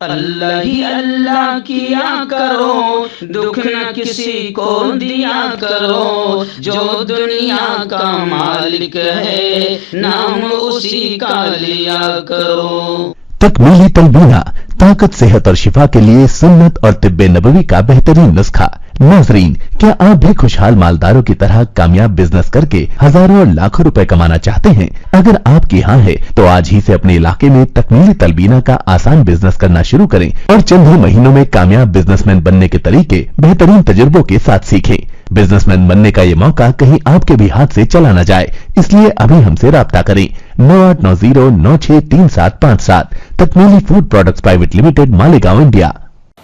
اللہ ہی اللہ کیا کرو، دکھ نہ کسی کو دیا کرو، جو دنیا کا مالک ہے نام اسی کا لیا کرو۔ تکمیلی تلبینہ، طاقت، صحت اور شفا کے لیے سنت اور طب نبوی کا بہترین نسخہ۔ ناظرین، کیا آپ بھی خوشحال مالداروں کی طرح کامیاب بزنس کر کے ہزاروں اور لاکھوں روپے کمانا چاہتے ہیں؟ اگر آپ کی ہاں ہے تو آج ہی سے اپنے علاقے میں تکمیلی تلبینہ کا آسان بزنس کرنا شروع کریں اور چند ہی مہینوں میں کامیاب بزنس مین بننے کے طریقے بہترین تجربوں کے ساتھ سیکھیں۔ بزنس مین بننے کا یہ موقع کہیں آپ کے بھی ہاتھ سے چلا نہ جائے، اس لیے ابھی ہم سے رابطہ کریں۔ 9890963757 Takmili food products private limited, Malegaon, India.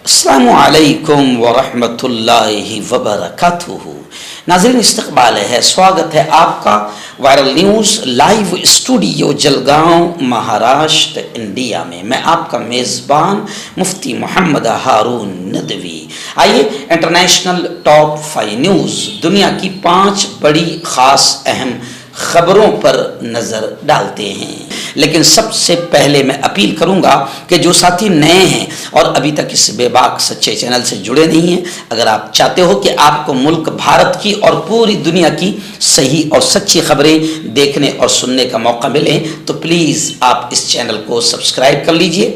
السلام علیکم ورحمۃ اللہ وبرکاتہ۔ ناظرین، استقبال ہے، سواگت ہے آپ کا viral news live studio Jalgaon, Maharashtra, India میں۔ میں آپ کا میزبان مفتی محمد ہارون ندوی۔ آئیے انٹرنیشنل ٹاپ 5 نیوز، دنیا کی 5 بڑی خاص اہم خبروں پر نظر ڈالتے ہیں۔ لیکن سب سے پہلے میں اپیل کروں گا کہ جو ساتھی نئے ہیں اور ابھی تک اس بے باک سچے چینل سے جڑے نہیں ہیں، اگر آپ چاہتے ہو کہ آپ کو ملک بھارت کی اور پوری دنیا کی صحیح اور سچی خبریں دیکھنے اور سننے کا موقع ملے تو پلیز آپ اس چینل کو سبسکرائب کر لیجئے،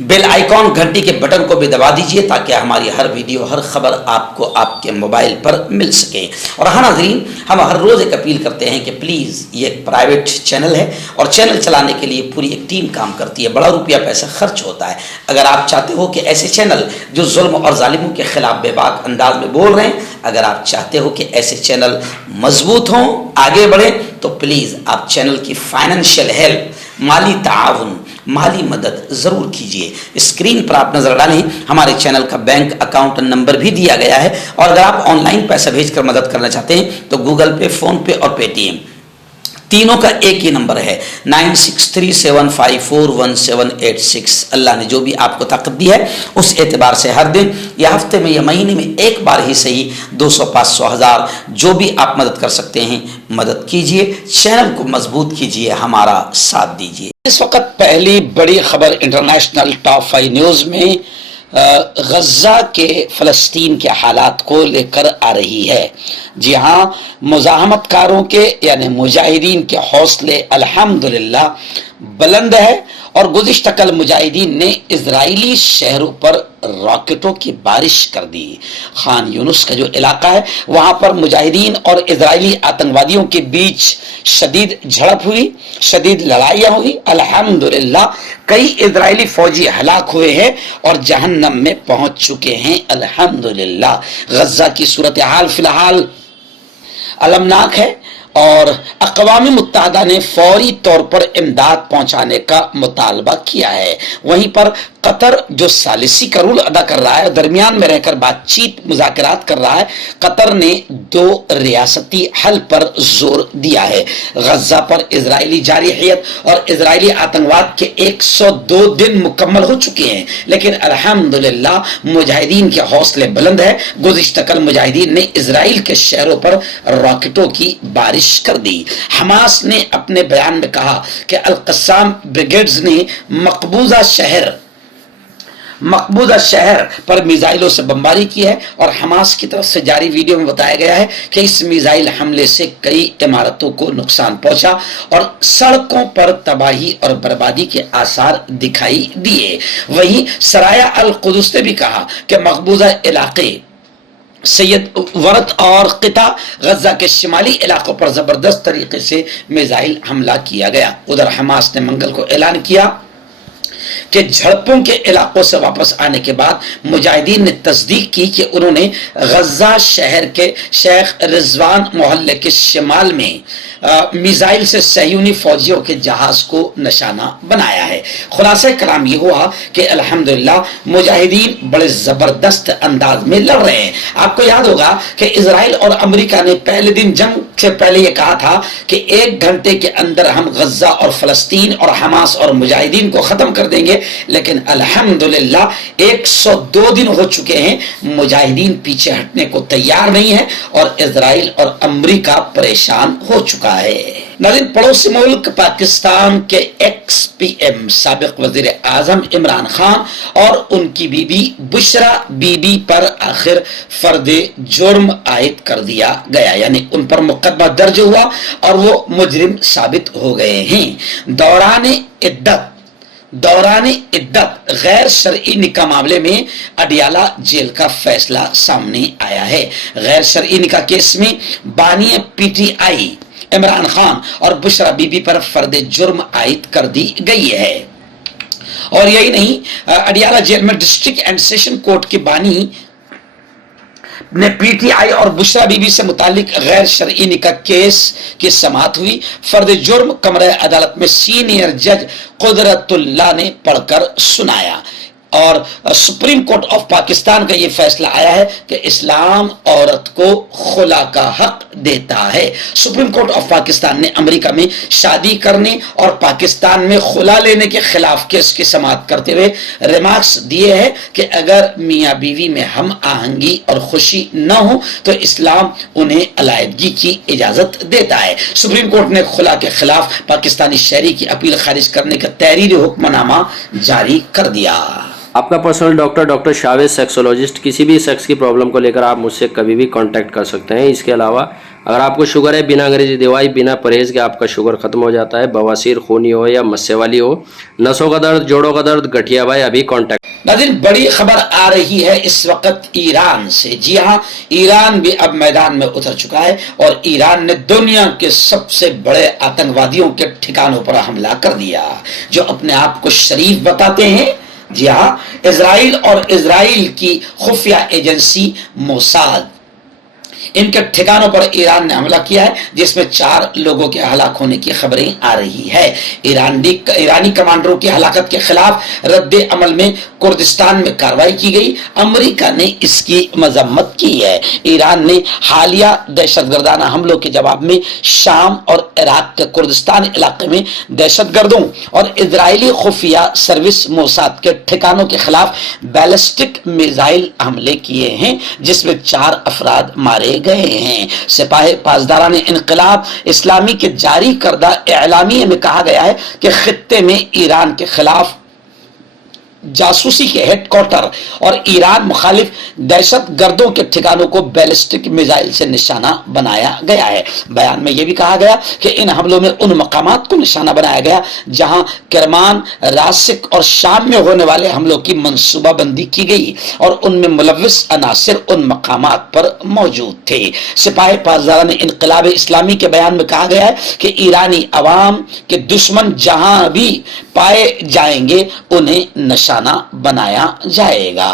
بیل آئیکن گھنٹی کے بٹن کو بھی دبا دیجئے تاکہ ہماری ہر ویڈیو، ہر خبر آپ کو آپ کے موبائل پر مل سکے۔ اور ہاں ناظرین، ہم ہر روز ایک اپیل کرتے ہیں کہ پلیز، یہ ایک پرائیویٹ چینل ہے اور چینل چلانے کے لیے پوری ایک ٹیم کام کرتی ہے، بڑا روپیہ پیسہ خرچ ہوتا ہے۔ اگر آپ چاہتے ہو کہ ایسے چینل جو ظلم اور ظالموں کے خلاف بے باک انداز میں بول رہے ہیں، اگر آپ چاہتے ہو کہ ایسے چینل مضبوط ہوں، آگے بڑھیں، تو پلیز آپ چینل کی فائنینشیل ہیلپ، مالی تعاون، مالی مدد ضرور کیجئے۔ اسکرین پر آپ نظر ڈالیں، ہمارے چینل کا بینک اکاؤنٹ نمبر بھی دیا گیا ہے، اور اگر آپ آن لائن پیسہ بھیج کر مدد کرنا چاہتے ہیں تو گوگل پے، فون پے اور پے ٹی ایم تینوں کا ایک ہی نمبر ہے، 9637541786۔ اللہ نے جو بھی آپ کو طاقت دی ہے اس اعتبار سے ہر دن یا ہفتے میں یا مہینے میں ایک بار ہی صحیح 200، 500، 1000 جو بھی آپ مدد کر سکتے ہیں مدد کیجئے، چینل کو مضبوط کیجئے، ہمارا ساتھ دیجئے۔ اس وقت پہلی بڑی خبر انٹرنیشنل ٹاپ 5 نیوز میں غزہ کے فلسطین کے حالات کو لے کر آ رہی ہے۔ جی ہاں، مزاحمت کاروں کے یعنی مجاہدین کے حوصلے الحمدللہ بلند ہے، اور گزشتہ کل مجاہدین نے اسرائیلی شہروں پر راکٹوں کی بارش کر دی۔ خان یونس کا جو علاقہ ہے وہاں پر مجاہدین اور اسرائیلی آتنکوادیوں کے بیچ شدید جھڑپ ہوئی، شدید لڑائیاں ہوئی۔ الحمدللہ کئی اسرائیلی فوجی ہلاک ہوئے ہیں اور جہنم میں پہنچ چکے ہیں۔ الحمدللہ غزہ کی صورتحال فی الحال المناک ہے، اور اقوام متحدہ نے فوری طور پر امداد پہنچانے کا مطالبہ کیا ہے۔ وہیں پر قطر جو ثالثی کا رول ادا کر رہا ہے، درمیان میں رہ کر بات چیت مذاکرات کر رہا ہے، قطر نے 2 ریاستی حل پر زور دیا ہے۔ غزہ پر اسرائیلی جارحیت اور اسرائیلی آتنکواد کے 102 دن مکمل ہو چکے ہیں، لیکن الحمدللہ مجاہدین کے حوصلے بلند ہے۔ گزشتہ کل مجاہدین نے اسرائیل کے شہروں پر راکٹوں کی بارش کر دی۔ حماس نے اپنے بیان میں کہا کہ القسام بریگیڈز نے مقبوضہ شہر پر میزائلوں سے بمباری کی ہے، اور حماس کی طرف سے جاری ویڈیو میں بتایا گیا ہے کہ اس میزائل حملے سے کئی عمارتوں کو نقصان پہنچا اور سڑکوں پر تباہی اور بربادی کے آثار دکھائی دیے۔ وہیں سرایا القدس نے بھی کہا کہ مقبوضہ علاقے سید ورد اور قطع غزہ کے شمالی علاقوں پر زبردست طریقے سے میزائل حملہ کیا گیا۔ ادھر حماس نے منگل کو اعلان کیا کہ جھڑپوں کے علاقوں سے واپس آنے کے بعد مجاہدین نے تصدیق کی کہ انہوں نے غزہ شہر کے شیخ رضوان محلے کے شمال میں میزائل سے صہیونی فوجیوں کے جہاز کو نشانہ بنایا ہے۔ خلاصہ کلام یہ ہوا کہ الحمدللہ مجاہدین بڑے زبردست انداز میں لڑ رہے ہیں۔ آپ کو یاد ہوگا کہ اسرائیل اور امریکہ نے پہلے دن جنگ سے پہلے یہ کہا تھا کہ 1 گھنٹے کے اندر ہم غزہ اور فلسطین اور حماس اور مجاہدین کو ختم کر دیں گے، لیکن الحمدللہ 102 دن ہو چکے ہیں، مجاہدین پیچھے ہٹنے کو تیار نہیں ہے اور اسرائیل اور امریکہ پریشان ہو چکا ہے۔ नाज़रीन, पड़ोसी मुल्क पाकिस्तान के एक्स PM साबिक वजीर आजम इमरान खान और उनकी बीबी बुशरा बीबी पर आखिर फर्द जुर्म आयद कर दिया गया, यानी उन पर मुकदमा दर्ज हुआ और वो मुजरिम साबित हो गए हैं। दौरान इद्दत गैर शरई निकाह मामले में अडियाला जेल का फैसला सामने आया है। गैर शरई निकाह केस में बानी PTI इमरान खान और बुशरा बीबी पर फर्द जुर्म आयद कर दी गई है। और यही नहीं, अडियाला जेल में डिस्ट्रिक्ट एंड सेशन कोर्ट के बानी ने PTI और बुशरा बीबी से मुतालिक गैर शरई निकाह केस की समाअत हुई। फर्द जुर्म कमरे अदालत में सीनियर जज कुदरतुल्लाह ने पढ़कर सुनाया और सुप्रीम कोर्ट ऑफ पाकिस्तान का यह फैसला आया है कि इस्लाम औरत को खुला का हक देता है। सुप्रीम कोर्ट ऑफ पाकिस्तान ने अमेरिका में शादी करने और पाकिस्तान में खुला लेने के खिलाफ केस की समाअत करते हुए रिमार्क्स दिए हैं कि अगर मियाँ बीवी में हम आहंगी और खुशी न हो तो इस्लाम उन्हें अलायदगी की इजाजत देता है। सुप्रीम कोर्ट ने खुला के खिलाफ पाकिस्तानी शहरी की अपील खारिज करने का तहरीरी हुक्मनामा जारी कर दिया। आपका पर्सनल डॉक्टर शावेज सेक्सोलॉजिस्ट, किसी भी सेक्स की प्रॉब्लम को लेकर आप मुझसे कभी भी कांटेक्ट कर सकते हैं। इसके अलावा अगर आपको शुगर है, बिना अंग्रेजी दवाई बिना परहेज के आपका शुगर खत्म हो जाता है, बवासीर, खूनी हो या मस्से वाली हो, नसों का दर्द, जोड़ों का दर्द, गठिया भाई, अभी कांटेक्ट। नाज़रीन, बड़ी खबर आ रही है इस वक्त ईरान से। जी हाँ, ईरान भी अब मैदान में उतर चुका है और ईरान ने दुनिया के सबसे बड़े आतंकवादियों के ठिकानों पर हमला कर दिया, जो अपने आप को शरीफ बताते हैं। जी हाँ, इजराइल और इजराइल की खुफिया एजेंसी मोसाद, इनके ठिकानों पर ईरान ने हमला किया है, जिसमें 4 लोगों के हलाक होने की खबरें आ रही है। ईरानी कमांडरों की हलाकत के खिलाफ रद्द अमल में कुर्दिस्तान में कार्रवाई की गई। अमेरिका ने इसकी मजम्मत की है। ईरान ने हालिया दहशतगर्दाना हमलों के जवाब में शाम और इराक के कुर्दिस्तान इलाके में दहशतगर्दों और इजरायली खुफिया सर्विस मोसाद के ठिकानों के खिलाफ बैलिस्टिक मिसाइल हमले किए हैं, जिसमें 4 अफराद मारे गए हैं। सिपाही पासदारान इनकलाब इस्लामी के जारी करदा एलामिये में कहा गया है कि खित्ते में ईरान के खिलाफ जासूसी के हेडक्वार्टर और ईरान मुखालिफ दहशत गर्दों के ठिकानों को बैलिस्टिक मिसाइल से निशाना बनाया गया है। बयान में यह भी कहा गया कि इन हमलों में उन मकामात को निशाना बनाया गया जहां किरमान, रासिक और शाम में होने वाले हमलों की मंसूबाबंदी की गई और उनमें मुलव्विस अनासिर उन मकामात पर मौजूद थे। सिपाही पासदारान इनकलाब इस्लामी के बयान में कहा गया है कि ईरानी अवाम के दुश्मन जहां भी पाए जाएंगे उन्हें निशाना बनाया जाएगा।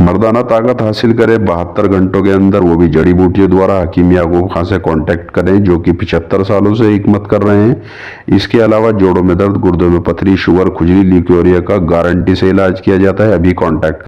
मर्दाना ताकत हासिल करे 72 घंटों के अंदर, वो भी जड़ी बूटियों द्वारा। हकीम याकूब खान से कांटेक्ट करें, जो कि 75 सालों से हिकमत कर रहे हैं। इसके अलावा जोड़ों में दर्द, गुर्दों में पथरी, शुगर, खुजली, ल्यूकोरिया का गारंटी से इलाज किया जाता है। अभी कांटेक्ट।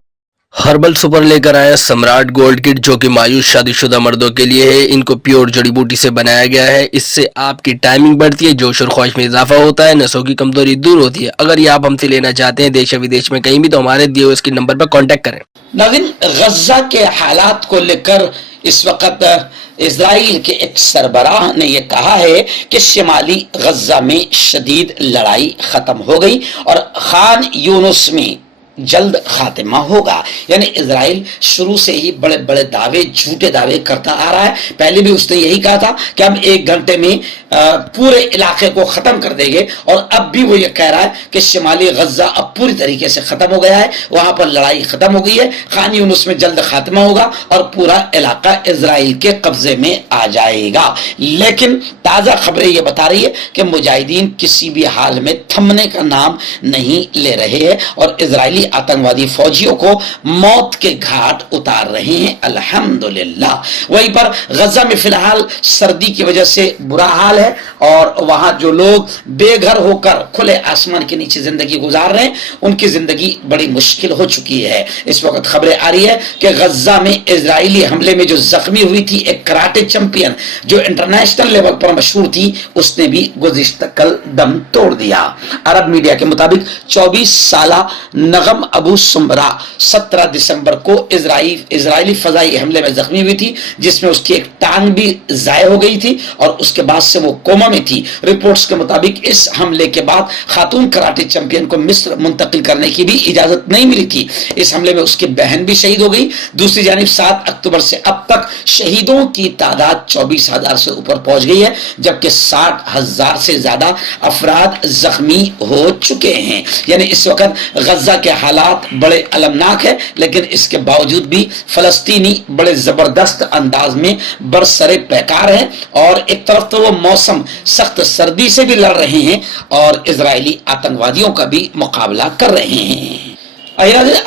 हर्बल सुपर लेकर आया सम्राट गोल्ड किट, जो कि मायूस शादीशुदा मर्दों के लिए है। इनको प्योर जड़ी बूटी से बनाया गया है। इससे आपकी टाइमिंग बढ़ती है, जोश और ख्वाहिश में इजाफा होता है, नसों की कमजोरी दूर होती है। अगर ये आप हमसे लेना चाहते हैं देश विदेश में कहीं भी, तो हमारे दिए हुए इसके नंबर पर कांटेक्ट करें। नाज़रीन, गजा के हालात को लेकर इस वक्त इजराइल के एक सरबराह ने यह कहा है कि शिमाली गजा में शदीद लड़ाई खत्म हो गई और खान यूनुस में जल्द खातिमा होगा। यानी इजराइल शुरू से ही बड़े बड़े दावे, झूठे दावे करता आ रहा है। पहले भी उसने यही कहा था कि हम 1 घंटे में पूरे इलाके को खत्म कर देंगे, और अब भी वो ये कह रहा है कि शिमाली गजा अब पूरी तरीके से खत्म हो गया है, वहां पर लड़ाई खत्म हो गई है, खान यूनुस में जल्द खात्मा होगा और पूरा इलाका इजराइल के कब्जे में आ जाएगा। लेकिन ताजा खबरें ये बता रही है कि मुजाहिदीन किसी भी हाल में थमने का नाम नहीं ले रहे हैं और इजरायली आतंकवादी फौजियों को मौत के घाट उतार रहे हैं, अल्हम्दुलिल्लाह। वहीं पर गजा में फिलहाल सर्दी की वजह से बुरा हाल है और वहां जो लोग बेघर होकर खुले आसमान के नीचे जिंदगी गुजार रहे हैं, उनकी जिंदगी बड़ी मुश्किल हो चुकी है। इस वक्त खबरें आ रही है कि गजा में इजरायली हमले में जो जख्मी हुई थी एक कराटे चैंपियन जो इंटरनेशनल लेवल पर मशहूर थी, उसने भी गुज़िश्ता कल दम तोड़ दिया। अरब मीडिया के मुताबिक 24 साला नगम मरियम अबू सुमरा 17 दिसंबर को इजरायली फजाई हमले में जख्मी हुई थी, जिसमें उसकी एक टांग भी जाया हो गई थी और उसके बाद से वो कोमा में थी। रिपोर्ट्स के मुताबिक इस हमले के बाद खातून कराटे चैंपियन को मिस्र मुंतकिल करने की भी इजाजत नहीं मिली थी। इस हमले में उसकी बहन भी शहीद हो गई। दूसरी जानिब 7 अक्टूबर से अब तक शहीदों की तादाद 24,000 से ऊपर पहुंच गई है, जबकि 60,000 से ज्यादा अफराद जख्मी हो चुके हैं। यानी इस वक्त गजा के हालात बड़े अलमनाक है, लेकिन इसके बावजूद भी फलस्तीनी बड़े जबरदस्त अंदाज में बरसरे पैकार है और एक तरफ तो वो मौसम सख्त सर्दी से भी लड़ रहे हैं और इजरायली आतंकवादियों का भी मुकाबला कर रहे हैं।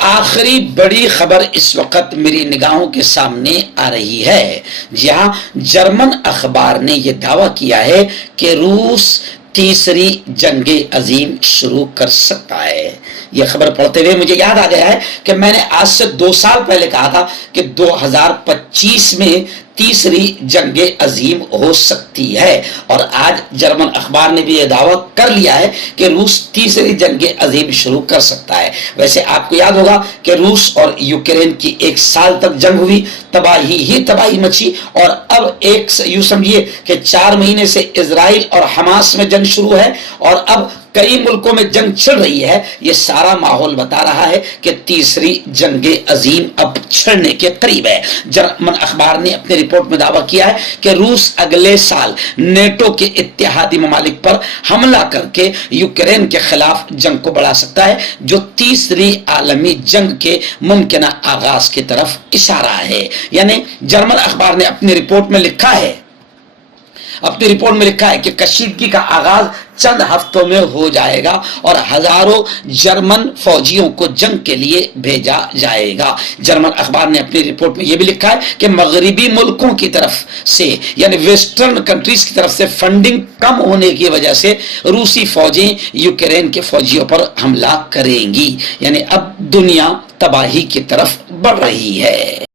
आखिरी बड़ी खबर इस वक्त मेरी निगाहों के सामने आ रही है, जहां जर्मन अखबार ने यह दावा किया है कि रूस तीसरी जंगे अजीम शुरू कर सकता है। यह खबर पढ़ते हुए मुझे याद आ गया है कि मैंने आज से 2 साल पहले कहा था कि 2025 में तीसरी जंगे अजीम हो सकती है और आज जर्मन अखबार ने भी यह दावा कर लिया है कि रूस तीसरी जंगे अजीम शुरू कर सकता है। वैसे आपको याद होगा कि रूस और यूक्रेन की 1 साल तक जंग हुई, तबाही मची और अब यूं समझिए कि 4 महीने से इजराइल और हमास में जंग शुरू है और अब कई मुल्कों में जंग छिड़ रही है। यह सारा माहौल बता रहा है कि तीसरी जंगे अजीम अब छिड़ने के करीब है। जर्मन अखबार ने अपनी रिपोर्ट में दावा किया है कि रूस अगले साल नेटो के इत्तेहादी ममालिक पर हमला करके यूक्रेन के खिलाफ जंग को बढ़ा सकता है, जो तीसरी आलमी जंग के मुमकिना आगाज की तरफ इशारा है। यानी जर्मन अखबार ने अपनी रिपोर्ट में लिखा है कि कशीदगी का आगाज चंद हफ्तों में हो जाएगा और हजारों जर्मन फौजियों को जंग के लिए भेजा जाएगा। जर्मन अखबार ने अपनी रिपोर्ट में यह भी लिखा है कि मगरिबी मुल्कों की तरफ से यानी वेस्टर्न कंट्रीज की तरफ से फंडिंग कम होने की वजह से रूसी फौजें यूक्रेन के फौजियों पर हमला करेंगी। यानी अब दुनिया तबाही की तरफ बढ़ रही है।